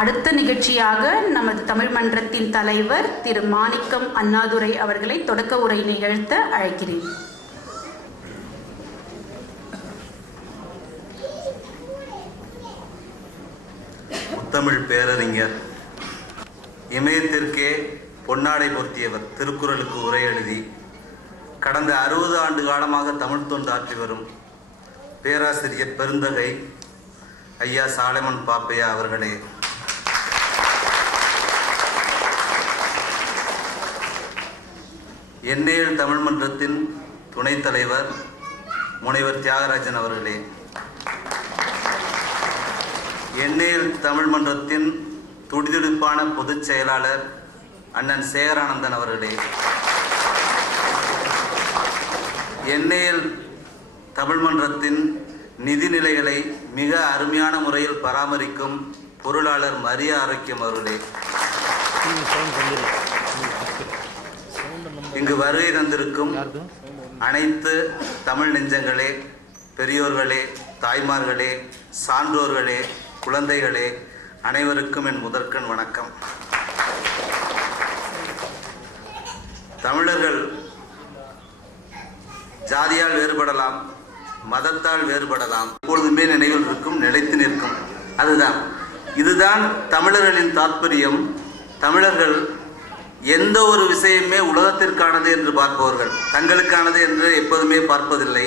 அடுத்த நிகழ்ச்சியாக நமது தமிழ் மன்றத்தின் தலைவர் திரு மாணிக்கம் அண்ணாதுரை அவர்களை தொடக்க உரை நிகழ்த்த அழைக்கிறேன். முத்தமிழ் பேரறிஞர், இமயத்திற்கே பொன்னாடை பொருத்தியவர், திருக்குறளுக்கு உரை எழுதி கடந்த 60 ஆண்டு காலமாக தமிழ் தொண்டாற்றி வரும் பேராசிரியர் பெருந்தகை ஐயா சாலமன் பாப்பையா அவர்களே, எண்ணெயில் தமிழ் மன்றத்தின் துணைத் தலைவர் முனைவர் தியாகராஜன் அவர்களே, எண்ணெயில் தமிழ் மன்றத்தின் துடிதுடிப்பான பொதுச் செயலாளர் அண்ணன் சேகரானந்தன் அவர்களே, எண்ணெயில் தமிழ் மன்றத்தின் நிதிநிலைகளை மிக அருமையான முறையில் பராமரிக்கும் பொருளாளர் மரிய ஆரோக்கியம் அவர்களே, இங்கு வருகை தந்திருக்கும் அனைத்து தமிழ் நெஞ்சங்களே, பெரியோர்களே, தாய்மார்களே, சான்றோர்களே, குழந்தைகளே, அனைவருக்கும் என் முதற்கண் வணக்கம். தமிழர்கள் ஜாதியால் வேறுபடலாம், மதத்தால் வேறுபடலாம், எப்பொழுதுமே நினைவில் இருக்கும், நிலைத்து நிற்கும். இதுதான் தமிழர்களின் தாற்பயம். தமிழர்கள் எந்த ஒரு விஷயமே உலகத்திற்கானது என்று பார்ப்பவர்கள், தங்களுக்கானது என்று எப்போதுமே பார்ப்பதில்லை.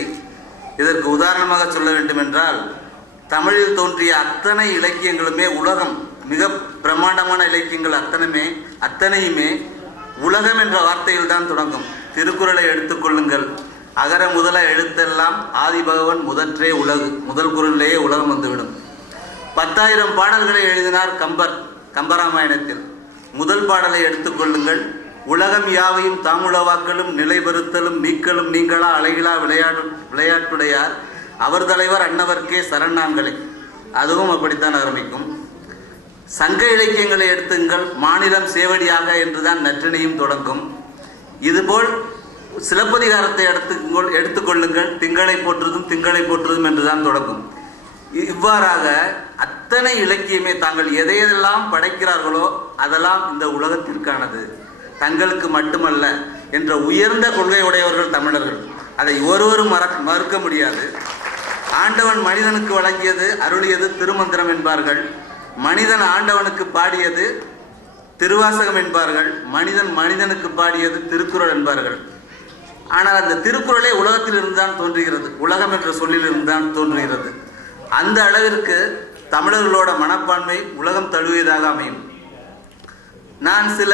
இதற்கு உதாரணமாக சொல்ல வேண்டும் என்றால், தமிழில் தோன்றிய அத்தனை இலக்கியங்களுமே உலகம், மிக பிரம்மாண்டமான இலக்கியங்கள் அத்தனையுமே உலகம் என்ற வார்த்தையில் தான் தொடங்கும். திருக்குறளை எடுத்துக்கொள்ளுங்கள், அகர முதல எழுத்தெல்லாம் ஆதிபகவன் முதற்றே உலகு, முதல் குறளிலேயே உலகம் வந்துவிடும். 10,000 பாடல்களை எழுதினார் கம்பர், கம்பராமாயணத்தில். முதல் பாடலை எடுத்துக்கொள்ளுங்கள், உலகம் யாவையும் தாமுளவாக்களும் நிலைபெறுத்தலும் மீட்களும் நீங்களா அழகிலா விளையாட்டுடையார் அவர் தலைவர் அன்னவர்க்கே சரணாங்களை, அதுவும் அப்படித்தான் ஆரம்பிக்கும். சங்க இலக்கியங்களை எடுத்துங்கள், மாநிலம் சேவடியாக என்றுதான் நற்றினையும் தொடங்கும். இதுபோல் சிலப்பதிகாரத்தை எடுத்துக்கொள்ளுங்கள், திங்களை போற்றுதும் என்றுதான் தொடங்கும். இவ்வாறாக அத்தனை இலக்கியமே தாங்கள் எதையெல்லாம் படைக்கிறார்களோ அதெல்லாம் இந்த உலகத்திற்கானது, தங்களுக்கு மட்டுமல்ல என்ற உயர்ந்த கொள்கை உடையவர்கள் தமிழர்கள். அதை ஒருவரும் மறுக்க முடியாது. ஆண்டவன் மனிதனுக்கு வழங்கியது அருளியது திருமந்திரம் என்பார்கள், மனிதன் ஆண்டவனுக்கு பாடியது திருவாசகம் என்பார்கள், மனிதன் மனிதனுக்கு பாடியது திருக்குறள் என்பார்கள். ஆனால் அந்த திருக்குறளே உலகத்திலிருந்து தான் தோன்றுகிறது, உலகம் என்ற சொல்லிலிருந்து தான் தோன்றுகிறது. அந்த அளவிற்கு தமிழர்களோட மனப்பான்மை உலகம் தழுவியதாக அமையும். நான் சில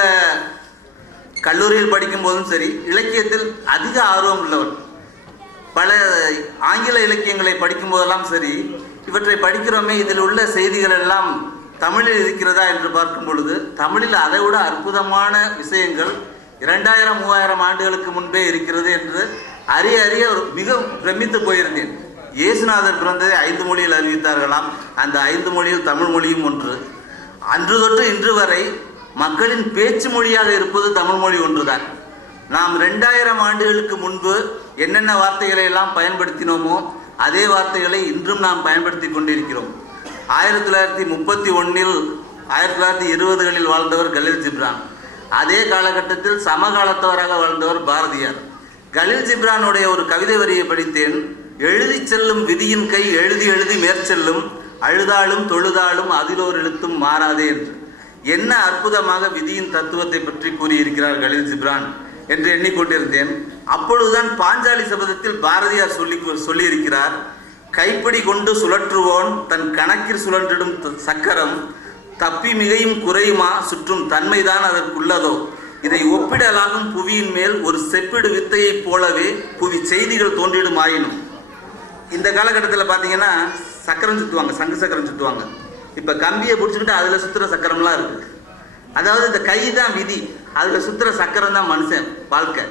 கல்லூரியில் படிக்கும் போதும் சரி, இலக்கியத்தில் அதிக ஆர்வம் உள்ளவர். பல ஆங்கில இலக்கியங்களை படிக்கும் போதெல்லாம் சரி, இவற்றை படிக்கிறோமே, இதில் உள்ள செய்திகள் எல்லாம் தமிழில் இருக்கிறதா என்று பார்க்கும் பொழுது, தமிழில் அதை விட அற்புதமான விஷயங்கள் 2000-3000 ஆண்டுகளுக்கு முன்பே இருக்கிறது என்று அறிய மிக பிரமித்து போயிருந்தேன். இயேசுநாதர் பிறந்ததை 5 மொழியில் அறிவித்தார்களாம். அந்த 5 மொழியில் தமிழ் மொழியும் ஒன்று. அன்று தொட்டு இன்று வரை மக்களின் பேச்சு மொழியாக இருப்பது தமிழ் மொழி ஒன்றுதான். நாம் 2000 ஆண்டுகளுக்கு முன்பு என்னென்ன வார்த்தைகளை எல்லாம் பயன்படுத்தினோமோ அதே வார்த்தைகளை இன்றும் நாம் பயன்படுத்தி கொண்டிருக்கிறோம். 1931 1920களில் வாழ்ந்தவர் கலீல் ஜிப்ரான். அதே காலகட்டத்தில் சமகாலத்தவராக வாழ்ந்தவர் பாரதியார். கலீல் ஜிப்ரானுடைய ஒரு கவிதை வரியை படித்தேன். எழுதி செல்லும் விதியின் கை எழுதி எழுதி மேற்செல்லும், அழுதாலும் தொழுதாலும் அதிலோர் எழுத்தும் மாறாதே என்று. என்ன அற்புதமாக விதியின் தத்துவத்தை பற்றி கூறியிருக்கிறார் கலீல் ஜிப்ரான் என்று எண்ணிக்கொண்டிருந்தேன். அப்பொழுதுதான் பாஞ்சாலி சபதத்தில் பாரதியார் சொல்லியிருக்கிறார், கைப்பிடி கொண்டு சுழற்றுவோன் தன் கணக்கில் சுழன்றிடும் சக்கரம், தப்பி மிகையும் குறையுமா சுற்றும் தன்மைதான் அதற்குள்ளதோ, இதை ஒப்பிடலாகும் புவியின் மேல் ஒரு செப்பிடு வித்தையைப் போலவே புவி செய்திகள் தோன்றிடும் ஆயினும். இந்த காலகட்டத்தில் பார்த்தீங்கன்னா சக்கரம் சுற்றுவாங்க, சங்கு சக்கரம் சுற்றுவாங்க. இப்போ கம்பியை பிடிச்சிக்கிட்டு அதில் சுற்றுற சக்கரம்லாம் இருக்குது. அதாவது இந்த கை தான் விதி, அதில் சுற்றுற சக்கரம் தான் மனுஷன் வாழ்க்கை.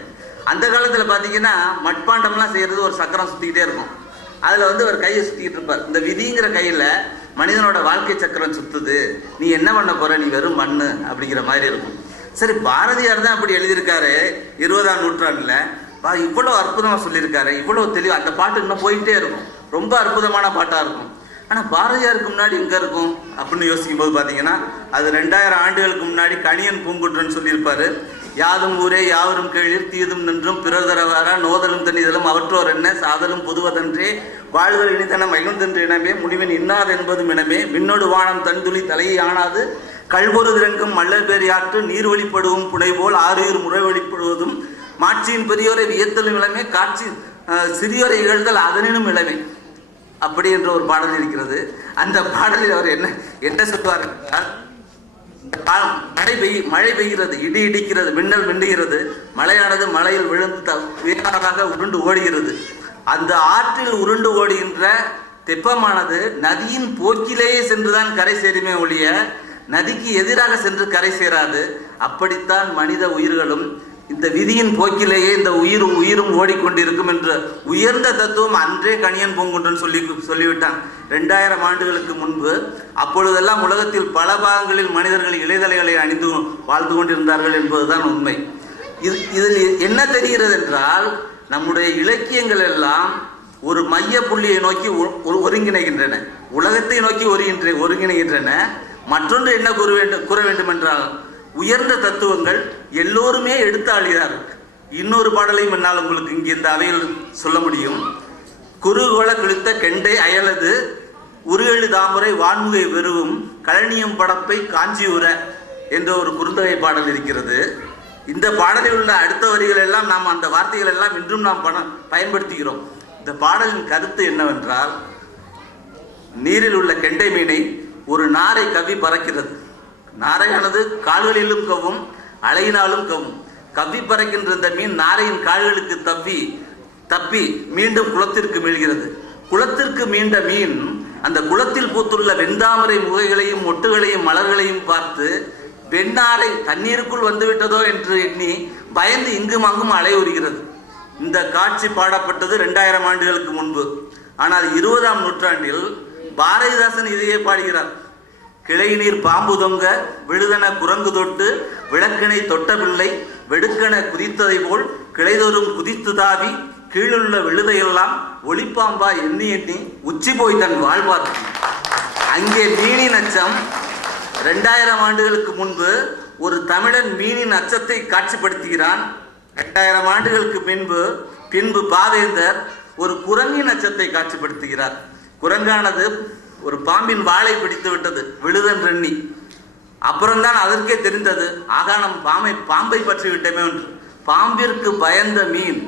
அந்த காலத்தில் பார்த்தீங்கன்னா மட்பாண்டம்லாம் செய்கிறது ஒரு சக்கரம் சுற்றிக்கிட்டே இருக்கும். அதில் ஒரு கையை சுற்றிக்கிட்டு இருப்பார். இந்த விதிங்கிற கையில் மனிதனோட வாழ்க்கை சக்கரம் சுற்றுது, நீ என்ன பண்ண போற, நீ வெறும் மண்ணு அப்படிங்கிற மாதிரி இருக்கும். சரி, பாரதியார் தான் அப்படி எழுதியிருக்காரு 20ஆம் நூற்றாண்டில். இவ்வளோ அற்புதமாக சொல்லியிருக்காரு, இவ்வளோ தெளிவாக. அந்த பாட்டு இன்னும் போயிட்டே இருக்கும், ரொம்ப அற்புதமான பாட்டாக இருக்கும். ஆனால் பாரதியாருக்கு முன்னாடி எங்கே இருக்கும் அப்படின்னு யோசிக்கும் போது பார்த்தீங்கன்னா அது 2000 ஆண்டுகளுக்கு முன்னாடி கணியன் பூங்குன்றன்னு சொல்லியிருப்பாரு. யாதும் ஊரே யாவரும் கேளிர் தீதும் நின்றும் பிறர் தரவாரா நோதலும் தனிதலும் அவற்றோர் என்ன சாதலும் பொதுவதன்றே வாழ்தல் இனிதன மகிழ்ந்தென்று இனமே முடிவின் இன்னாது என்பதும் இனமே விண்ணோடு வானம் தன்துளி தலையை ஆனாது கல்பொரு திறங்கும் மல்லர் பேர் யாற்று நீர் வழிபடுவும் புனைபோல் ஆறுயிர் முறை வழிபடுவதும் மாட்சியின் பெரியோரை வியத்தலும் இளமே காட்சி சிறியோரை இகழ்தல் அதனினும் இளமே அப்படி என்ற ஒரு பாடல் இருக்கிறது. அந்த பாடலில் அவர் என்ன சொல்வார் என்றால், மழை பெய்கிறது, இடி இடிக்கிறது, மின்னல் மின்னுகிறது, மழையானது மலையில் விழுந்து வீணாக உருண்டு ஓடுகிறது. அந்த ஆற்றில் உருண்டு ஓடுகின்ற தெப்பமானது நதியின் போக்கிலேயே சென்றுதான் கரை சேருமே ஒழிய நதிக்கு எதிராக சென்று கரை சேராது. அப்படித்தான் மனித உயிர்களும் இந்த விதியின் போக்கிலேயே இந்த உயிரும் ஓடிக்கொண்டிருக்கும் என்ற உயர்ந்த தத்துவம் அன்றே கணியன் பூங்குன்றன் சொல்லிவிட்டான் 2000 ஆண்டுகளுக்கு முன்பு. அப்பொழுதெல்லாம் உலகத்தில் பல பாகங்களில் மனிதர்கள் இலைதலைகளை அணிந்து வாழ்ந்து கொண்டிருந்தார்கள் என்பதுதான் உண்மை. இதில் என்ன தெரிகிறது என்றால், நம்முடைய இலக்கியங்கள் எல்லாம் ஒரு மைய புள்ளியை நோக்கி ஒருங்கிணைகின்றன, உலகத்தை நோக்கி ஒருங்கிணைகின்றன. மற்றொன்று என்ன கூற வேண்டும் என்றால், உயர்ந்த தத்துவங்கள் எல்லோருமே எடுத்து ஆளுகிறார்கள். இன்னொரு பாடலையும் என்னால் உங்களுக்கு இங்கே இந்த அவையில் சொல்ல முடியும். குறுகோள கிழித்த கெண்டை அயலது உருகெழு தாமரை வான்முகை வெறுவும் கழனியம் படப்பை காஞ்சியுற என்ற ஒரு குறுந்தொகை பாடல் இருக்கிறது. இந்த பாடலில் உள்ள அடுத்த வரிகள் எல்லாம் நாம் அந்த வார்த்தைகள் எல்லாம் இன்றும் நாம் பயன்படுத்துகிறோம். இந்த பாடலின் கருத்து என்னவென்றால், நீரில் உள்ள கெண்டை மீனை ஒரு நாரை கவ்வி பறக்கிறது. நாரையானது கால்களிலும் கவும் அலையினாலும் கவும். கவ்வி பறக்கின்ற இந்த மீன் நாரையின் கால்களுக்கு தப்பி மீண்டும் குளத்திற்கு மீள்கிறது. குளத்திற்கு மீண்ட மீன் அந்த குளத்தில் பூத்துள்ள வெண்தாமரை முகைகளையும் மொட்டுகளையும் மலர்களையும் பார்த்து வெண்ணாரை தண்ணீருக்குள் வந்துவிட்டதோ என்று எண்ணி பயந்து இங்கும் அங்கும் அலையுறுகிறது. இந்த காட்சி பாடப்பட்டது 2000 ஆண்டுகளுக்கு முன்பு. ஆனால் 20ஆம் நூற்றாண்டில் பாரதிதாசன் இதையே பாடுகிறார். கிளை நீர் பாம்பு தொங்க விழுதன குரங்கு தொட்டு விளக்கினை தொட்ட பிள்ளை வெடுக்கென குதித்ததை போல் கிளைதோறும் குதித்து தாவி கீழுள்ள விழுதையெல்லாம் ஒளிப்பாம்பா எண்ணி எண்ணி உச்சி போய் தன் வாழ்வார். அங்கே மீனின் அச்சம் 2000 ஆண்டுகளுக்கு முன்பு ஒரு தமிழன் மீனின் அச்சத்தை காட்சிப்படுத்துகிறான். 2000 ஆண்டுகளுக்கு பின்பு பாவேந்தர் ஒரு குரங்கின் அச்சத்தை காட்சிப்படுத்துகிறார். குரங்கானது ஒரு பாம்பின் வாளை பிடித்து விட்டது விழுதென்றெண்ணி. அப்புறம்தான் அதற்கே தெரிந்தது, ஆகா நம் பாம்பை பற்றி விட்டமே என்று. பாம்பிற்கு பயந்த மீன்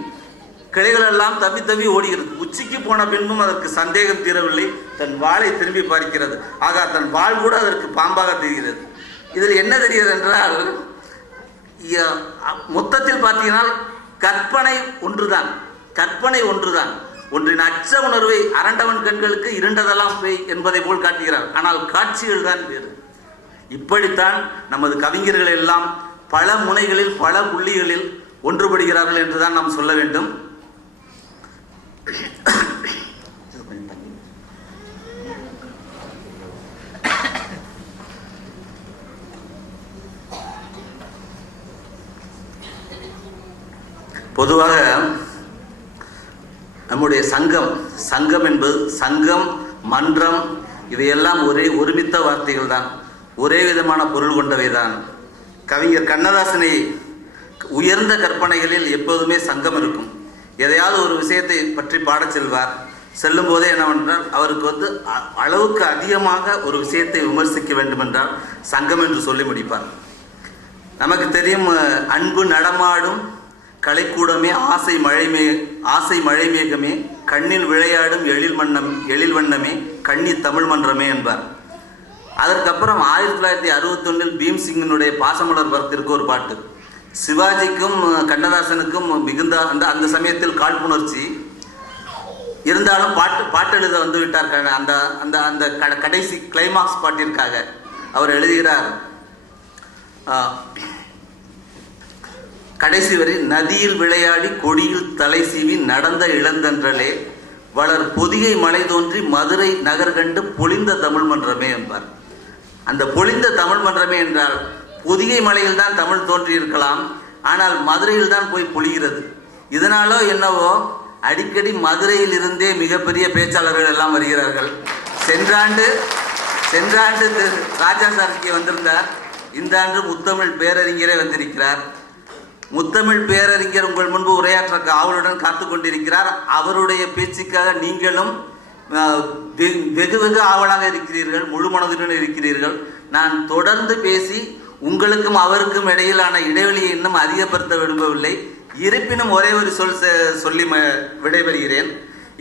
கிளைகள் எல்லாம் தவி ஓடுகிறது. உச்சிக்கு போன பின்பும் அதற்கு சந்தேகம் தீரவில்லை. தன் வாளை திரும்பி பார்க்கிறது. ஆகா தன் வாள் கூட அதற்கு பாம்பாக தெரிகிறது. இதில் என்ன தெரிகிறது என்றால், மொத்தத்தில் பார்த்தீங்கன்னா கற்பனை ஒன்றுதான். ஒன்றின் அச்ச உணர்வை அரண்டவன் கண்களுக்கு இருண்டதெல்லாம் பேய் என்பதை போல் காட்டுகிறார். ஆனால் காட்சிகள் தான் வேறு. இப்படித்தான் நமது கவிஞர்கள் எல்லாம் பல முனைகளில் பல புள்ளிகளில் ஒன்றுபடுகிறார்கள் என்றுதான் நாம் சொல்ல வேண்டும். பொதுவாக நம்முடைய சங்கம் என்பது சங்கம், மன்றம் இவையெல்லாம் ஒருமித்த வார்த்தைகள் தான், ஒரே விதமான பொருள் கொண்டவை தான். கவிஞர் கண்ணதாசனை உயர்ந்த கற்பனைகளில் எப்போதுமே சங்கம் இருக்கும். எதையாவது ஒரு விஷயத்தை பற்றி பாடச் செல்லும் போதே என்னவென்றால், அவருக்கு அளவுக்கு அதிகமாக ஒரு விஷயத்தை விமர்சிக்க வேண்டும் என்றால் சங்கம் என்று சொல்லி முடிப்பார். நமக்கு தெரியும், அன்பு நடமாடும் கலைக்கூடமே ஆசை மழை மேகமே கண்ணில் விளையாடும் எழில் வண்ணமே கண்ணி தமிழ் மன்றமே என்பார். அதற்கப்புறம் 1961 பீம்சிங்கினுடைய பாசமலர் படத்திற்கு ஒரு பாட்டு. சிவாஜிக்கும் கண்ணதாசனுக்கும் மிகுந்த அந்த சமயத்தில் காழ்ப்புணர்ச்சி இருந்தாலும் பாட்டு எழுத வந்து விட்டார். அந்த அந்த அந்த கடைசி கிளைமாக்ஸ் பாட்டிற்காக அவர் எழுதுகிறார். கடைசி வரை நதியில் விளையாடி கொடியில் தலை சீவி நடந்த இளந்தன்றலே வளர் பொதிகை மலை தோன்றி மதுரை நகர் கண்டு பொழிந்த தமிழ் மன்றமே என்பார். அந்த பொழிந்த தமிழ் மன்றமே என்றால் பொதிகை மலையில் தான் தமிழ் தோன்றி இருக்கலாம், ஆனால் மதுரையில் தான் போய் பொழிகிறது. இதனாலோ என்னவோ அடிக்கடி மதுரையில் இருந்தே மிகப்பெரிய பேச்சாளர்கள் எல்லாம் வருகிறார்கள். சென்ற ஆண்டு ராஜா சார் இங்கே வந்திருந்தார். இந்த ஆண்டு முத்தமிழ் பேரறிஞரே வந்திருக்கிறார். முத்தமிழ் பேரறிஞர் உங்கள் முன்பு உரையாற்ற ஆவலுடன் காத்து கொண்டிருக்கிறார். அவருடைய பேச்சுக்காக நீங்களும் வெகு வெகு ஆவலாக இருக்கிறீர்கள், முழு மனதுடன் இருக்கிறீர்கள். நான் தொடர்ந்து பேசி உங்களுக்கும் அவருக்கும் இடையிலான இடைவெளியை இன்னும் அதிகப்படுத்த விரும்பவில்லை. இருப்பினும் ஒரே ஒரு சொல்லி விடைபெறுகிறேன்.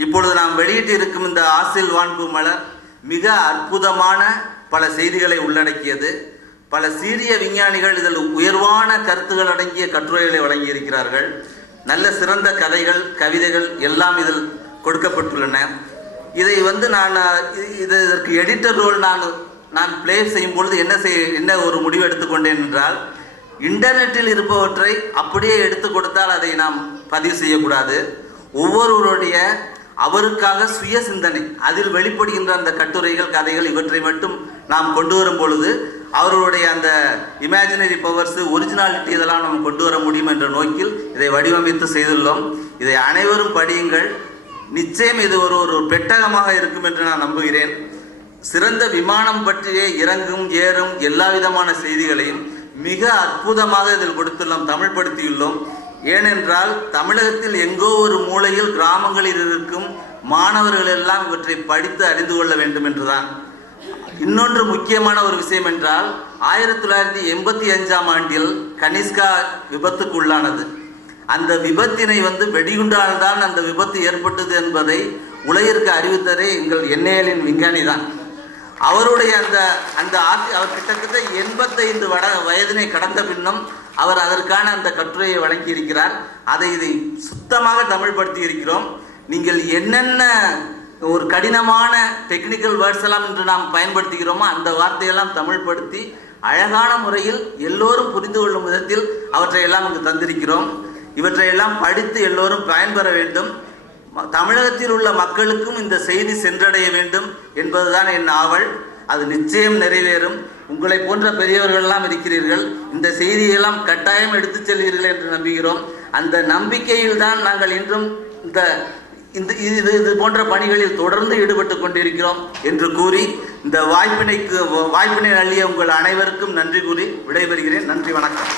இப்பொழுது நாம் வெளியிட்டு இருக்கும் இந்த ஆசில் வான்பு மலர் மிக அற்புதமான பல செய்திகளை உள்ளடக்கியது. பல சீரிய விஞ்ஞானிகள் இதில் உயர்வான கருத்துகள் அடங்கிய கட்டுரைகளை வழங்கியிருக்கிறார்கள். நல்ல சிறந்த கதைகள், கவிதைகள் எல்லாம் இதில் கொடுக்கப்பட்டுள்ளன. இதை நான் இதற்கு எடிட்டர் ரோல் நான் பிளே செய்யும் பொழுது என்ன ஒரு முடிவு எடுத்துக்கொண்டேன் என்றால், இன்டர்நெட்டில் இருப்பவற்றை அப்படியே எடுத்து கொடுத்தால் அதை நாம் பதிவு செய்யக்கூடாது. ஒவ்வொருவருடைய அவருக்காக சுய சிந்தனை, அதில் வெளிப்படுகின்ற அந்த கட்டுரைகள், கதைகள் இவற்றை மட்டும் நாம் கொண்டு வரும் பொழுது அவர்களுடைய அந்த இமேஜினரி பவர்ஸ், ஒரிஜினாலிட்டி இதெல்லாம் நாம் கொண்டு வர முடியும் என்ற நோக்கில் இதை வடிவமைத்து செய்துள்ளோம். இதை அனைவரும் படியுங்கள். நிச்சயம் இது ஒரு பெட்டகமாக இருக்கும் என்று நான் நம்புகிறேன். சிறந்த விமானம் பற்றிய இறங்கும் ஏறும் எல்லா விதமான செய்திகளையும் மிக அற்புதமாக இதில் கொடுத்துள்ளோம், தமிழ் படுத்தியுள்ளோம். ஏனென்றால் தமிழகத்தில் எங்கோ ஒரு மூலையில் கிராமங்களில் இருக்கும் மாணவர்கள் எல்லாம் இவற்றை படித்து அறிந்து கொள்ள வேண்டும் என்றுதான். இன்னொன்று முக்கியமான ஒரு விஷயம் என்றால், 1985ஆம் ஆண்டில் கனிஷ்கா விபத்துக்கு உள்ளானது. அந்த விபத்தினை வெடிகுண்டால் தான் அந்த விபத்து ஏற்பட்டது என்பதை உலகிற்கு அறிவித்ததே எங்கள் என்ஏஎல்லின் விஞ்ஞானி தான். அவருடைய அவர் கிட்டத்தட்ட 85 வயதினை கடந்த பின்னும் அவர் அதற்கான அந்த கட்டுரையை வழங்கியிருக்கிறார். இதை சுத்தமாக தமிழ் படுத்தி இருக்கிறோம். நீங்கள் என்னென்ன ஒரு கடினமான டெக்னிக்கல் வேர்ட்ஸ் எல்லாம் இன்று நாம் பயன்படுத்துகிறோமோ அந்த வார்த்தையெல்லாம் தமிழ் படுத்தி அழகான முறையில் எல்லோரும் புரிந்து கொள்ளும் விதத்தில் அவற்றையெல்லாம் இங்கு தந்திருக்கிறோம். இவற்றையெல்லாம் படித்து எல்லோரும் பயன்பெற வேண்டும். தமிழகத்தில் உள்ள மக்களுக்கும் இந்த செய்தி சென்றடைய வேண்டும் என்பதுதான் என் ஆவல். அது நிச்சயம் நிறைவேறும். உங்களை போன்ற பெரியவர்கள் எல்லாம் இருக்கிறீர்கள். இந்த செய்தியெல்லாம் கட்டாயம் எடுத்துச் செல்வீர்கள் என்று நம்புகிறோம். அந்த நம்பிக்கையில் தான் நாங்கள் இன்றும் இது போன்ற பணிகளில் தொடர்ந்து ஈடுபட்டு கொண்டிருக்கிறோம் என்று கூறி, இந்த வாய்ப்பினை நல்கிய உங்கள் அனைவருக்கும் நன்றி கூறி விடைபெறுகிறேன். நன்றி, வணக்கம்.